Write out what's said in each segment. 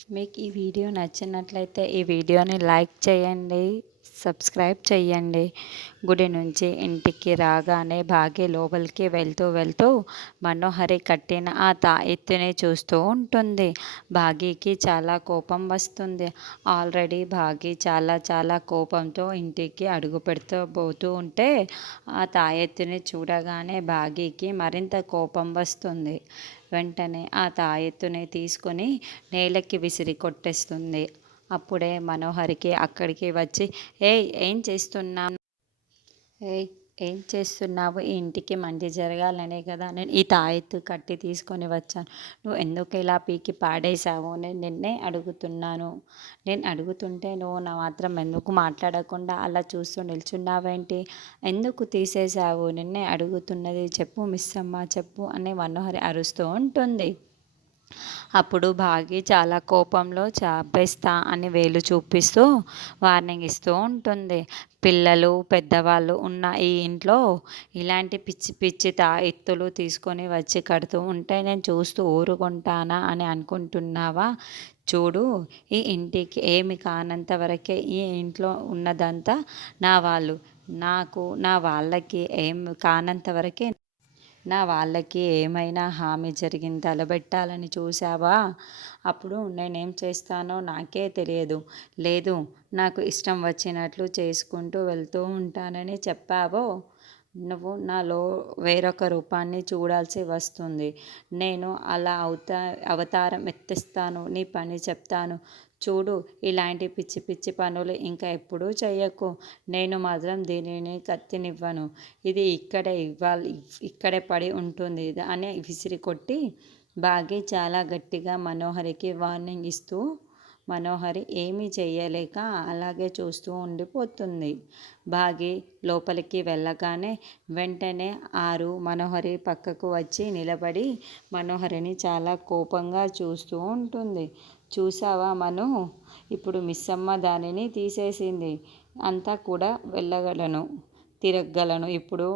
మీకు ఈ వీడియో నచ్చినట్లయితే ఈ వీడియోని లైక్ చేయండి, సబ్స్క్రైబ్ చేయండి. గుడి నుంచి ఇంటికి రాగానే భాగి లోపలికి వెళ్తూ మనోహరి కట్టిన ఆ తాయెత్తుని చూస్తూ ఉంటుంది. భాగీకి చాలా కోపం వస్తుంది. ఆల్రెడీ భాగి చాలా కోపంతో ఇంటికి అడుగు పోతూ ఉంటే ఆ తాయెత్తుని చూడగానే భాగీకి మరింత కోపం వస్తుంది. వెంటనే ఆ తాయెత్తుని తీసుకొని నేలకి విసిరి కొట్టేస్తుంది. అప్పుడే మనోహరికి అక్కడికి వచ్చి, ఏయ్ ఏం చేస్తున్నావు? ఏయ్ ఏం చేస్తున్నావు? ఈ ఇంటికి మంచి జరగాలనే కదా నేను ఈ తాయెత్తు కట్టి తీసుకొని వచ్చాను. నువ్వు ఎందుకు ఇలా పీకి పాడేశావు? నేను నిన్నే అడుగుతున్నాను. నేను అడుగుతుంటే నువ్వు నా మాత్రం ఎందుకు మాట్లాడకుండా అలా చూస్తూ నిల్చున్నావేంటి? ఎందుకు తీసేశావు? నిన్నే అడుగుతున్నది, చెప్పు మిస్సమ్మ చెప్పు అని మనోహరి అరుస్తూ ఉంటుంది. అప్పుడు భాగి చాలా కోపంలో చంపేస్తా అని వేలు చూపిస్తూ వార్నింగ్ ఇస్తూ ఉంటుంది. పిల్లలు పెద్దవాళ్ళు ఉన్న ఈ ఇంట్లో ఇలాంటి పిచ్చి పిచ్చి తాయెత్తులు తీసుకొని వచ్చి కడుతూ ఉంటే నేను చూస్తూ ఊరుకుంటానా అని అనుకుంటున్నావా? చూడు, ఈ ఇంటికి ఏమి కానంత వరకే ఈ ఇంట్లో ఉన్నదంతా నా వాళ్ళు. నాకు నా వాళ్ళకి ఏం కానంత వరకే నా వాళ్ళకి ఏమైనా హామీ జరిగింది తలబెట్టాలని చూసావా? అప్పుడు నేనేం చేస్తానో నాకే తెలియదు. లేదు, నాకు ఇష్టం వచ్చినట్లు చేసుకుంటూ వెళ్తూ ఉంటానని చెప్పావో నువ్వు నాలో వేరొక రూపాన్ని చూడాల్సి వస్తుంది. నేను అలా అవతారం ఎత్తిస్తాను, నీ పని చెప్తాను. చూడు, ఇలాంటి పిచ్చి పిచ్చి పనులు ఇంకా ఎప్పుడూ చెయ్యకు. నేను మాత్రం దీనిని కత్తినివ్వను. ఇది ఇక్కడే పడి ఉంటుంది అని విసిరి కొట్టి బాగి చాలా గట్టిగా మనోహరికి వార్నింగ్ ఇస్తూ మనోహరి ఏమీ చెయ్యలేక అలాగే చూస్తూ ఉండిపోతుంది. బాగి లోపలికి వెళ్ళగానే వెంటనే ఆరు మనోహరి పక్కకు వచ్చి నిలబడి మనోహరిని చాలా కోపంగా చూస్తూ ఉంటుంది. చూసావా మను, ఇప్పుడు మిస్సమ్మ దానిని తీసేసింది. అంతా కూడా వెళ్ళగలను, తిరగలను. ఇప్పుడు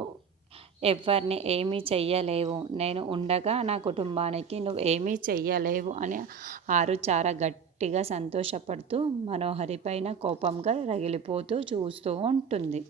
ఎవ్వరిని ఏమీ చెయ్యలేవు. నేను ఉండగా నా కుటుంబానికి నువ్వు ఏమీ చెయ్యలేవు అని ఆరు చాలా గట్టిగా సంతోషపడుతూ మనోహరి పైన కోపంగా రగిలిపోతూ చూస్తూ ఉంటుంది.